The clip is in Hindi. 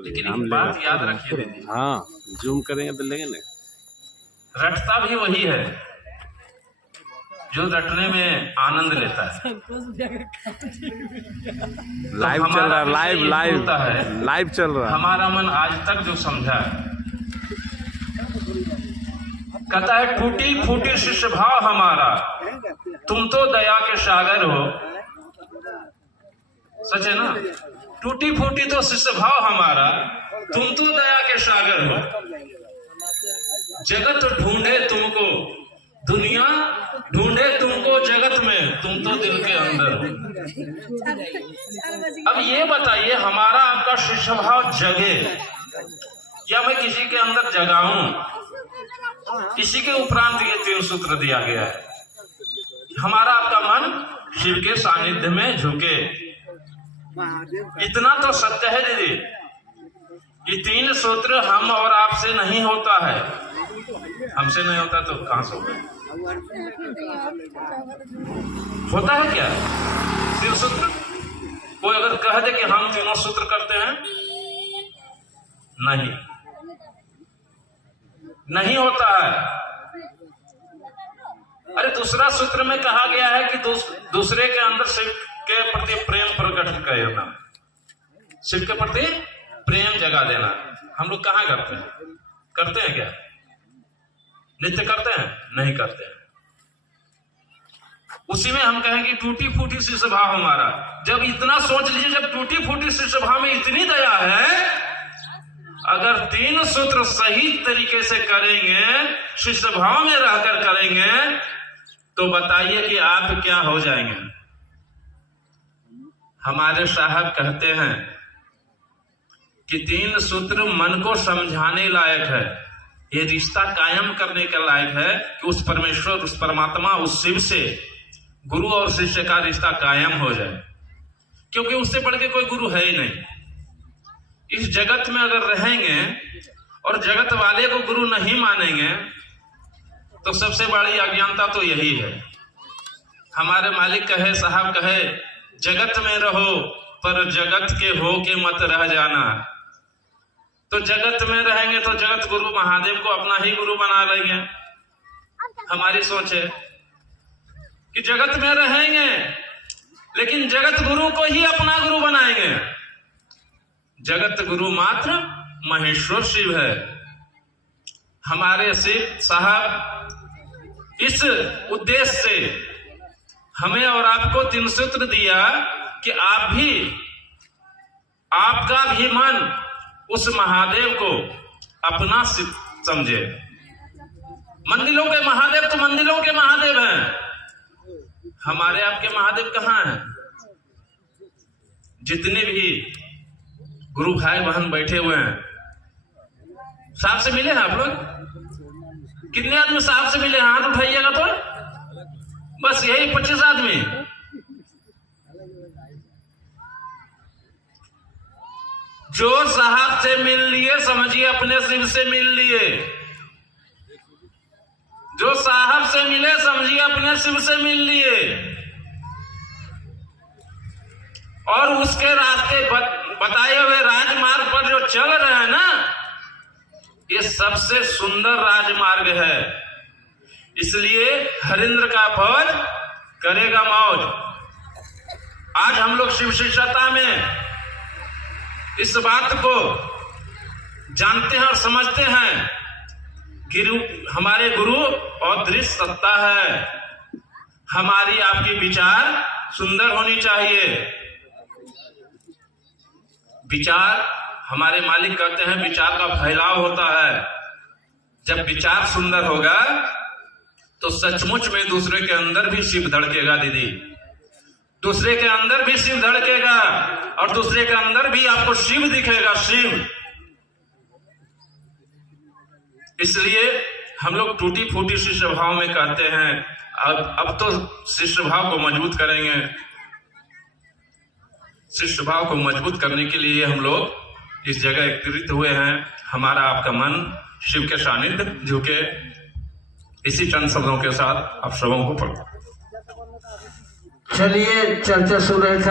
लेकिन नाम एक बात याद रखिए दीदी, हाँ जूम करेंगे तो लेंगे ना। रटता भी वही है जो रटने में आनंद लेता है। लाइव चल रहा है, लाइव लाइव होता है, लाइव चल रहा है। हमारा मन आज तक जो समझा कहता है टूटी फूटी शिष्य भाव हमारा, तुम तो दया के सागर हो। सच है ना? टूटी फूटी तो शिष्य भाव हमारा, तुम तो दया के सागर हो। जगत ढूंढे तुमको, दुनिया ढूंढे तुमको जगत में, तुम तो दिल के अंदर हो। अब ये बताइए, हमारा आपका शिष्य भाव जगे या मैं किसी के अंदर जगाऊं? इसी के उपरांत ये 3 सूत्र दिया गया है। हमारा आपका मन शिव के सानिध्य में झुके। इतना तो सत्य है दीदी, ये 3 सूत्र हम और आपसे नहीं होता है। हमसे नहीं होता तो कहां से होगा? होता है क्या 3 सूत्र? कोई अगर कह दे कि हम 3 सूत्र करते हैं, नहीं होता है। अरे दूसरा सूत्र में कहा गया है कि दूसरे के अंदर शिव के प्रति प्रेम प्रकट करना, शिव के प्रति प्रेम जगा देना। हम लोग कहाँ करते हैं? करते हैं क्या? नित्य करते हैं? नहीं करते हैं। उसी में हम कहें कि टूटी फूटी शिष्य भाव हमारा। जब इतना सोच लीजिए, जब टूटी फूटी शिष्य भाव में इतनी दया है, अगर 3 सूत्र सही तरीके से करेंगे, शिष्य भाव में रहकर करेंगे, तो बताइए कि आप क्या हो जाएंगे। हमारे साहब कहते हैं कि 3 सूत्र मन को समझाने लायक है, ये रिश्ता कायम करने के लायक है कि उस परमेश्वर, उस परमात्मा, उस शिव से गुरु और शिष्य का रिश्ता कायम हो जाए, क्योंकि उससे बढ़ के कोई गुरु है ही नहीं। इस जगत में अगर रहेंगे और जगत वाले को गुरु नहीं मानेंगे, तो सबसे बड़ी अज्ञानता तो यही है। हमारे मालिक कहे, साहब कहे, जगत में रहो पर जगत के हो के मत रह जाना। तो जगत में रहेंगे तो जगत गुरु महादेव को अपना ही गुरु बना लेंगे। हमारी सोच है कि जगत में रहेंगे लेकिन जगत गुरु को ही अपना गुरु बनाएंगे। जगत गुरु मात्र महेश्वर शिव है। हमारे शिव साहब इस उद्देश्य से हमें और आपको 3 सूत्र दिया कि आप भी, आपका भी मन उस महादेव को अपना समझे। मंदिरों के महादेव तो मंदिरों के महादेव हैं, हमारे आपके महादेव कहाँ हैं? जितने भी गुरु भाई बहन बैठे हुए हैं, साहब से मिले हैं आप लोग? कितने आदमी साहब से मिले? हाथ उठाइएगा तो बस यही 25 आदमी। जो साहब से मिल लिए, समझिए अपने शिव से मिल लिए। जो साहब से मिले, समझिए अपने शिव से मिल लिए। और उसके रास्ते बताए हुए राजमार्ग पर जो चल रहे हैं ना, ये सबसे सुंदर राजमार्ग है। इसलिए हरिंद्र का फौज करेगा मौज। आज हम लोग शिव शिष्यता में इस बात को जानते हैं और समझते हैं कि हमारे गुरु अदृश्य सत्ता है। हमारी आपकी विचार सुंदर होनी चाहिए। विचार, हमारे मालिक कहते हैं, विचार का फैलाव होता है। जब विचार सुंदर होगा तो सचमुच में दूसरे के अंदर भी शिव धड़केगा दीदी। दूसरे के अंदर भी शिव धड़केगा और दूसरे के अंदर भी आपको शिव दिखेगा, शिव। इसलिए हम लोग टूटी फूटी शिष्य भाव में कहते हैं, अब तो शिष्य भाव को मजबूत करेंगे। शिष्य भाव को मजबूत करने के लिए हम लोग इस जगह एकत्रित हुए हैं। हमारा आपका मन शिव के सानिध्य झुके। इसी चंद शब्दों के साथ आप सबों को पढ़ो। चलिए चर्चा सुन रहे थे।